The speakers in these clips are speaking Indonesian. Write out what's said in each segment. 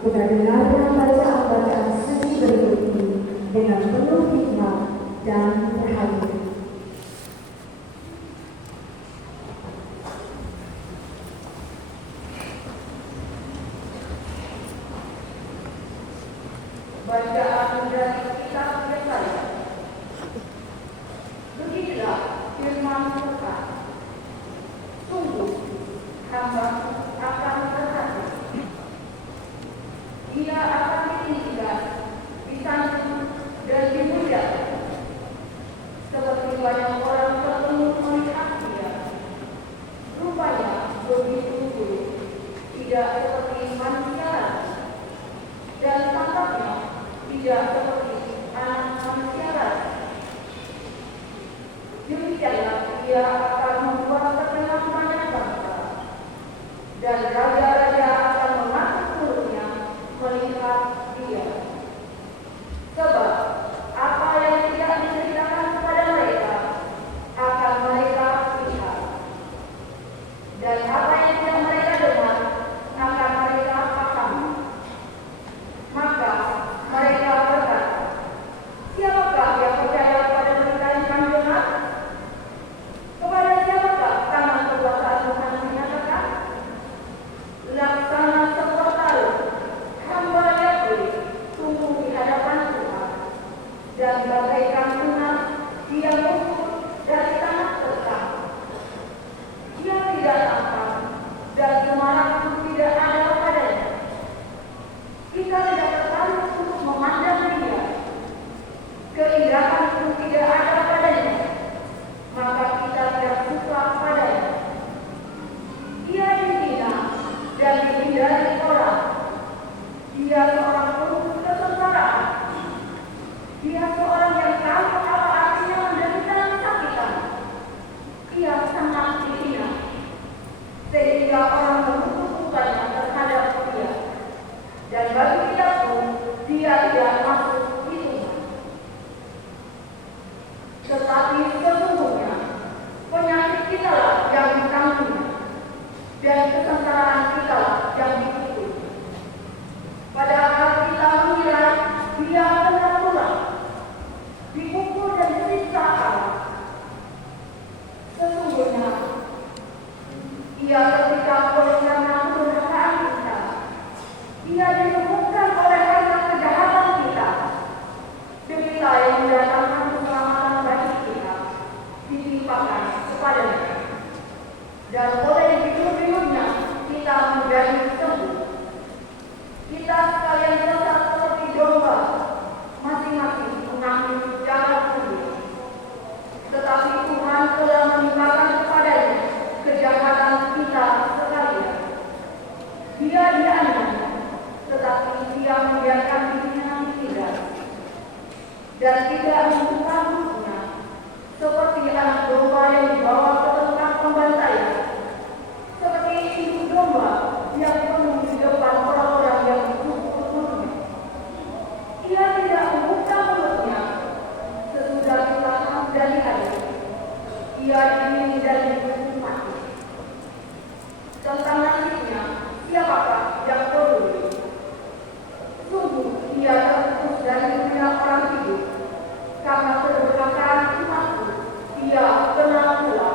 Kita dengarkan bacaan suci berikut ini dengan penuh hikmat dan perhatian. Bacaan dari kitab Yesaya. Beginilah firman Tuhan. Sungguh, hamba akan berhati. Dia akan ditinggikan, disanjung dan dimuliakan. Seperti banyak orang tertemu melihat dia. Rupanya begitu buruk, tidak seperti manusia lagi. Dan tampaknya tidak seperti anak manusia lagi. Demikianlah dia akan membuat terkenal banyak bangsa, dan raja-raja akan mengatur mulutnya melihat dia. Sebab apa yang tidak diceritakan kepada mereka akan mereka lihat, dan apa yang tidak mereka dengar akan mereka pahami. Maka mereka berkata, siapakah yang percaya pada berita yang kami dengar? Kepada siapakah tangan kekuasaan Tuhan dinyatakan? Laksana sebuah talu, hamba Yahweh tumbuh di hadapan Tuhan, dan bagaikan bunga dia muncul dari tanah terang. Dia tidak tampan, dan semarak pun tidak ada padanya. Kita tidak tertarik untuk memandang dia. Keindahan pun tidak ada padanya, maka kita tidak suka padanya. Dia dihina dan dihindari orang. Dia seorang penuh kesengsaraan. Dia seorang yang tahu apa artinya menderita kesakitan. Dia sangat dihina, sehingga orang menutup mukanya terhadap dia. Dan bagi kita pun, dia tidak masuk hitungan. Tetapi sesungguhnya, penyakit kita lah yang ditanggung, dan kesengsaraan kita lah yang dipikul. Padahal kita mengira dia benar pulang, dipukul dan disiksa Allah. Sesungguhnya, ia tersiksa oleh karena kedurhakaan kita. Dia ditemukan oleh karena kejahatan kita. Derita yang mendatangkan keselamatan bagi kita ditimpakan kepadanya. Dan oleh bibir-bibirnya kita menjadi sembuh. Kita sekalian sesat seperti domba, masing-masing mengambil jalan sendiri. Tetapi Tuhan telah menimpakan kepadanya kejahatan kita sekalian. Dia dianiaya, tetapi dia membiarkan dirinya ditindas, dan tidak membuka mulutnya, seperti anak domba yang dibawa ke tempat pembantaian, seperti induk domba yang penuh di depan orang-orang yang dipukul-pukulnya. Ia tidak membuka mulutnya, sesudah ditahan dan diadili. Ia diiring dan dihukum mati. Tentang nasibnya, siapakah yang peduli? Sungguh dia terputus dari dunia orang hidup, karena kedurhakaan umatku dia kenal pula.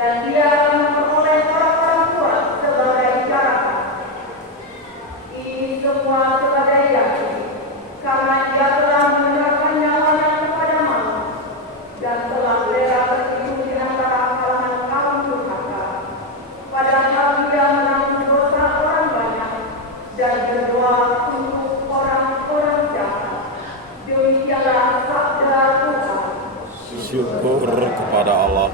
dan dia akan memperoleh orang-orang kuat sebagai syarakat. Ini semua sebagai yakin, karena dia telah menyerahkan nyawanya kepada maut dan telah rela tertidur di antara kalangan kaum durhaka. Padahal dia menanggung dosa orang banyak dan berdoa untuk orang-orang jahat. Demikianlah sabda. Syukur kepada Allah.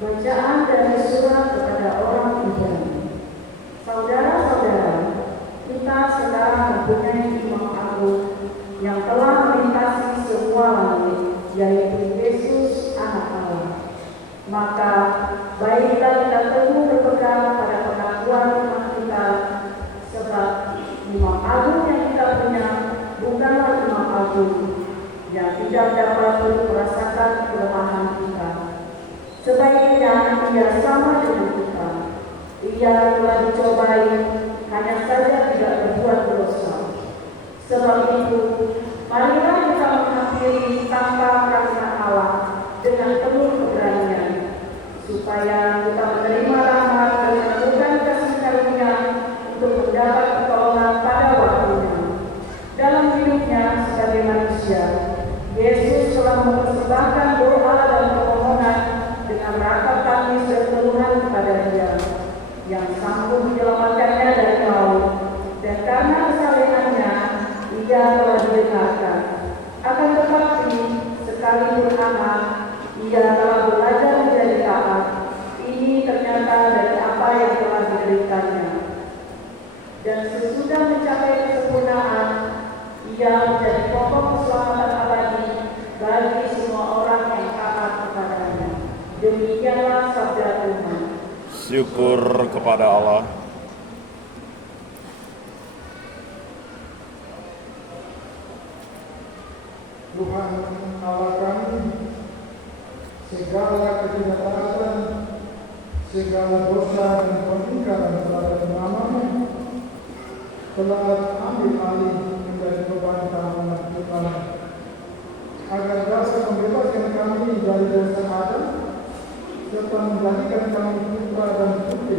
Bacaan dari surat kepada orang Ibrani. Saudara-saudara, kita sekarang mempunyai Imam Agung yang telah melintasi semua langit, yaitu Yesus Anak Allah. Maka baiklah kita teguh berpegang pada pengakuan iman kita, sebab Imam Agung yang kita punya bukanlah Imam Agung yang tidak dapat merasakan kelemahan kita. Sebaiknya ia sama dengan kita. Ia telah dicobai, hanya saja tidak berbuat dosa. Sebab itu, marilah kita menghampiri tanpa kerajaan Allah dengan penuh keberanian, supaya kita menerima rahmat dan menemukan kasih karunia untuk mendapat pertolongan pada waktunya. Dalam hidupnya sebagai manusia, Yesus telah mempersembahkan doa dan permohonan dengan rasa tangis dan keluhan kepada Dia yang sanggup menyelamatkannya dari maut, dan karena kesalehannya Ia telah didengarkan. Akan tetapi sekalipun anak, Ia telah belajar menjadi taat. Ini ternyata dari apa yang telah dideritanya. Dan sesudah mencapai kesempurnaan, Ia menjadi pokok keselamatan abadi bagi semua orang yang taat kepadanya. Demikianlah sabda Tuhan. Syukur kepada Allah. Tuhan Allah kami, segala ketidaktaatan, segala dosa dan pengingkaran terhadap nama-Mu telah ambil alih menjadi beban tanggungan Tuhan, agar dapat membebaskan kami dari dosa Adam serta menjadikan kami putra dan putri.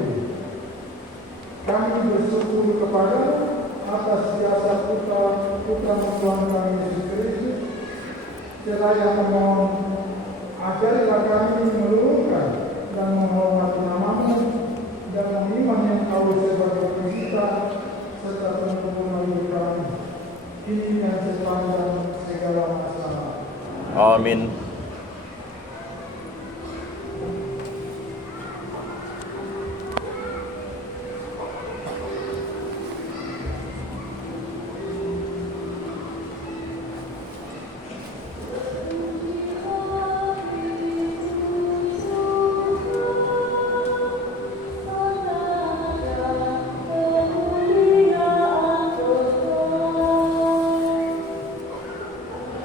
Kami bersyukur kepada atas jasa putra Tuhan kami Yesus Kristus. Seraya memohon, ajarilah kami meluruhkan dan menghormati nama-Mu dan mengimani Engkau sebagai pencipta serta penyempurna hidup kami. Ini dan sepanjang segala masa. Amin.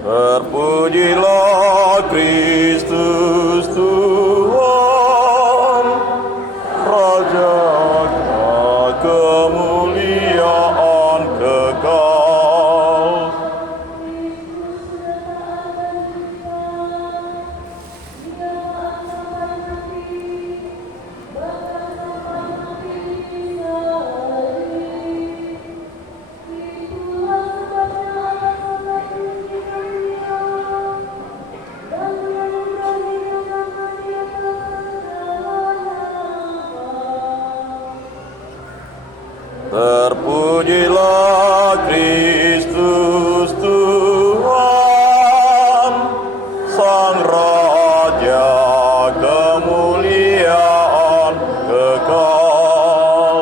Terpujilah Kristus Tuhan, Raja kemuliaan kekal. Terpujilah Kristus Tuhan, Sang Raja kemuliaan kekal.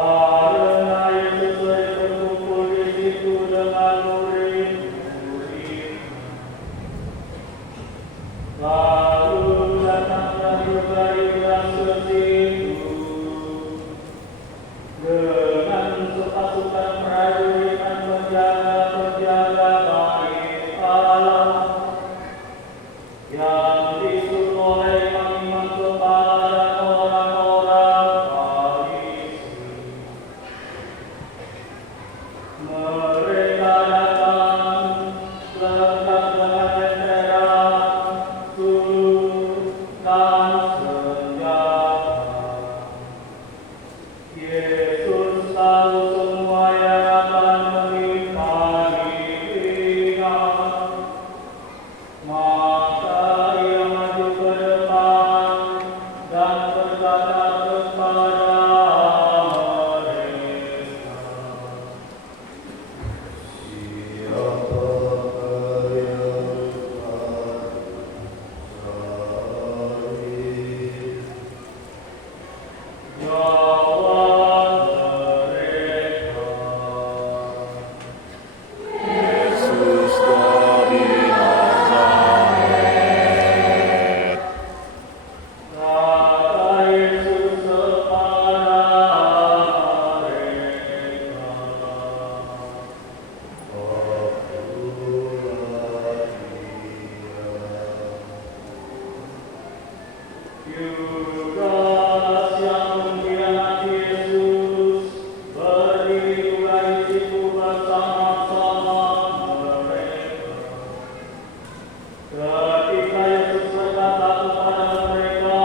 Karena Yesus Mereka datang lengkap dengan bendera, sulung, dan senjata. Yesus tahu semua yang akan menimpa dirinya. Maka ia maju ke depan dan berkata kepada mereka, Siapakah yang akan salib? jawab mereka, Yesus dari Nazaret. kata Yesus kepada mereka, Yudas yang mengkhianati Yesus berdiri juga di situ bersama-sama mereka. Ketika Yesus berkata kepada mereka,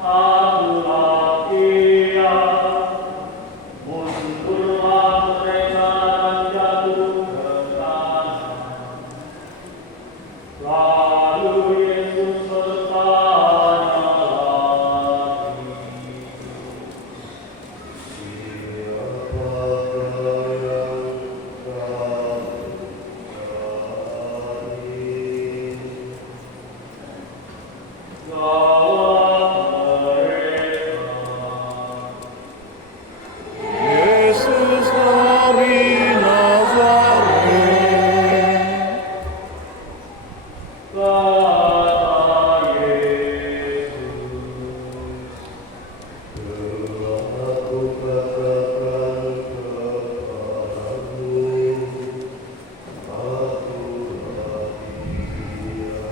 "Akulah Dia," mundurlah mereka dan jatuh ke tanah. Lalu Yesus bertanya lagi, Siapakah yang akan salib? jawab mereka, Yesus dari Nazaret. kata Yesus, Telah aku katakan kepadamu, akulah Dia.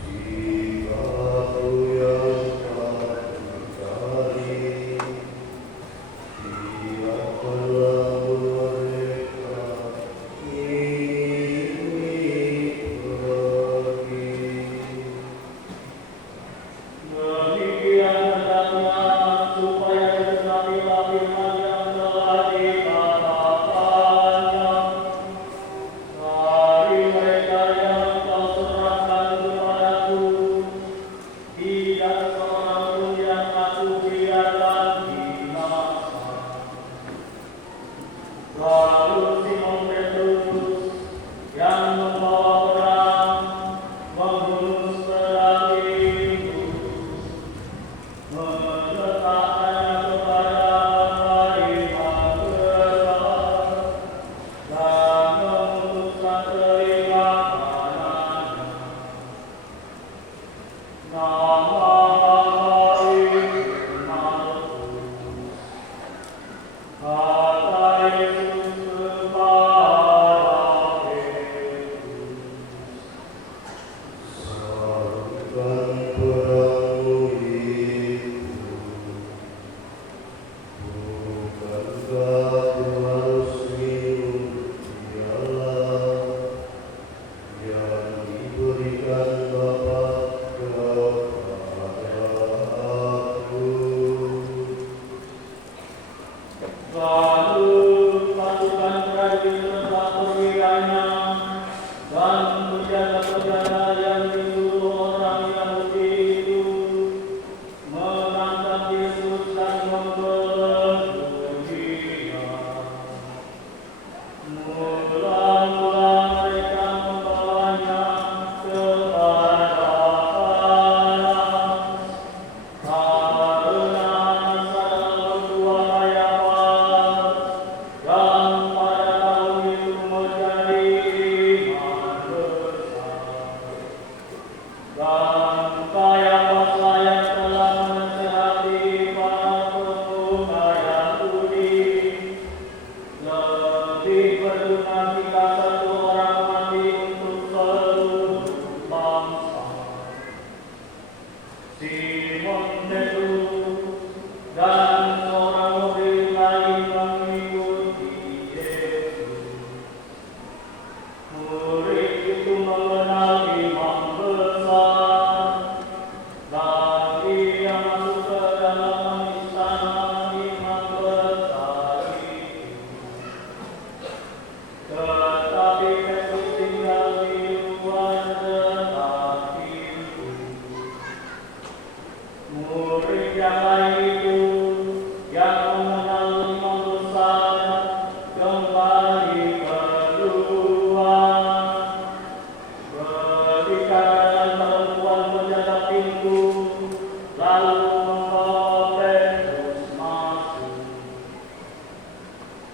Jika aku yang akan salib, siapkanlah mereka ini pergi. demikian hendaknya supaya digenapilah firman yang telah dikatakannya. Dari mereka yang Engkau serahkan kepadaku, tidak seorang pun yang aku biarkan binasa. Lalu Simon Petrus yang membawa pedang menghunus pedang itu, meletakkannya kepada pariman besar dan memutuskan telinga kanannya. Nama itu Malkus. Kata Yesus kepada Petrus, Sarungkan pedangmu itu. Bukankah aku harus minum piala yang diberikan Bapa kepada aku? lalu pasukan prajurit tetap perwiranya dan penjaga-penjaga yang disuruh orang Yahudi itu menangkap Yesus dan membelenggu Dia. Mula-mula mereka membawanya kepada Anas, karena Anas adalah mertua Kayafas,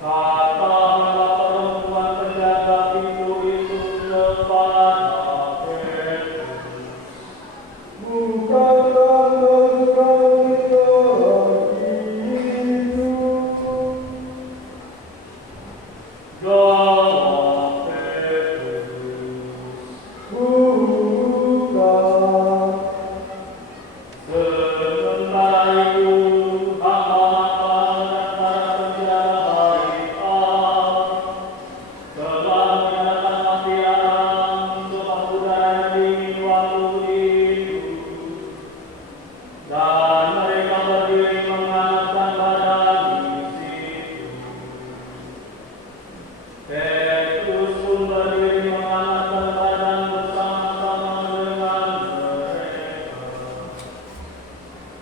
Katakanlah perempuan penjaga pintu itu kepada Petrus. Bukankah engkau itu? Jawab Petrus. Bukan. Sementara itu, hamba-hamba dan para penjaga barisan telah menyalakan mati alam sebab udara dingin waktu itu, dan mereka berdiri menghangatkan badan di situ. Petrus pun berdiri menghangatkan badan bersama-sama dengan mereka.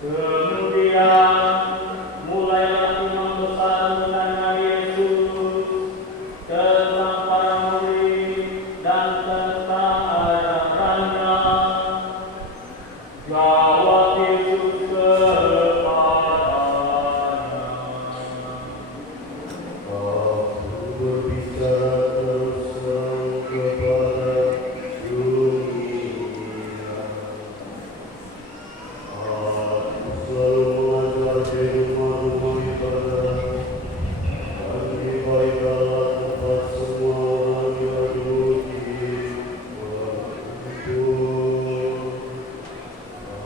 Kemudian mulailah imam besar menanya Yesus tentang para murid dan tentang ajarannya. Jawab Yesus kepadanya. Aku berbicara terus terang kepada dunia. Aku selalu mengajar di rumah-rumah ibadah dan di baiklah tempat semua orang yang duduk berkumpul.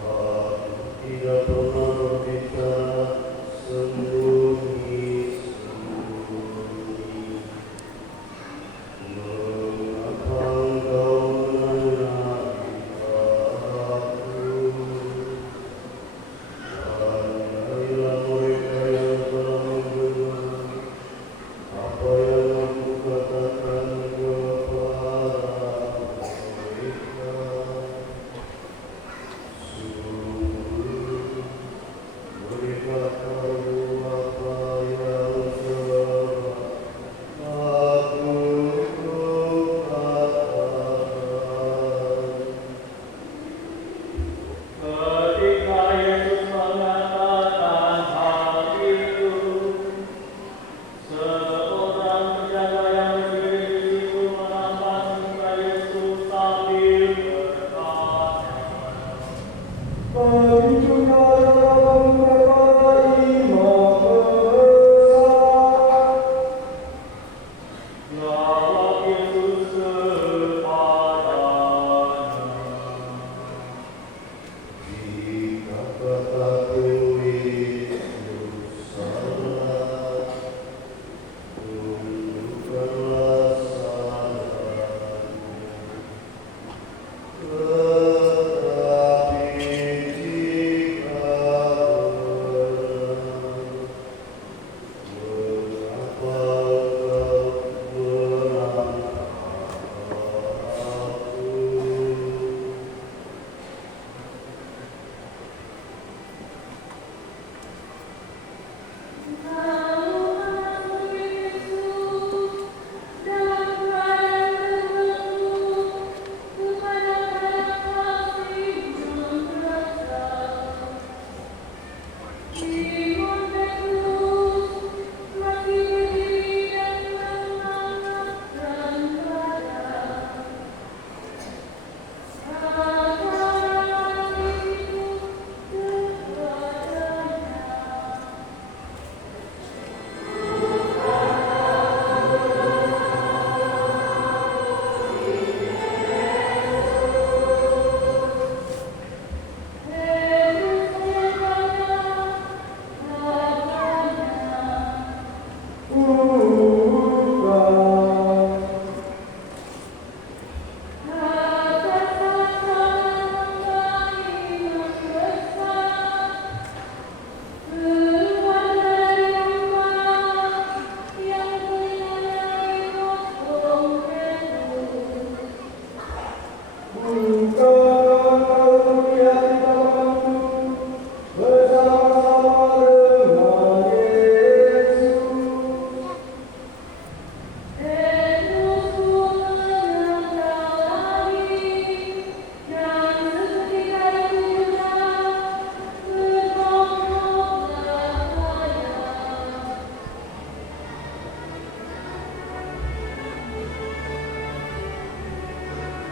Aku tidak pernah berbicara sembunyi-sembunyi. Mengapa engkau menanyai aku? Tanyailah mereka yang telah mendengar apa yang aku katakan kepada mereka. Sungguh mereka tahu apa yang telah aku katakan. Ketika Yesus mengatakan hal itu, seorang penjaga yang berdiri di situ merampas muka Yesus sambil berkata, Perhitungan kepada imam besar. jawab Yesus kepadanya. Jika kataku itu salah, tundukkanlah salahnya. Tetapi jika benar, mengapa kau menantang aku?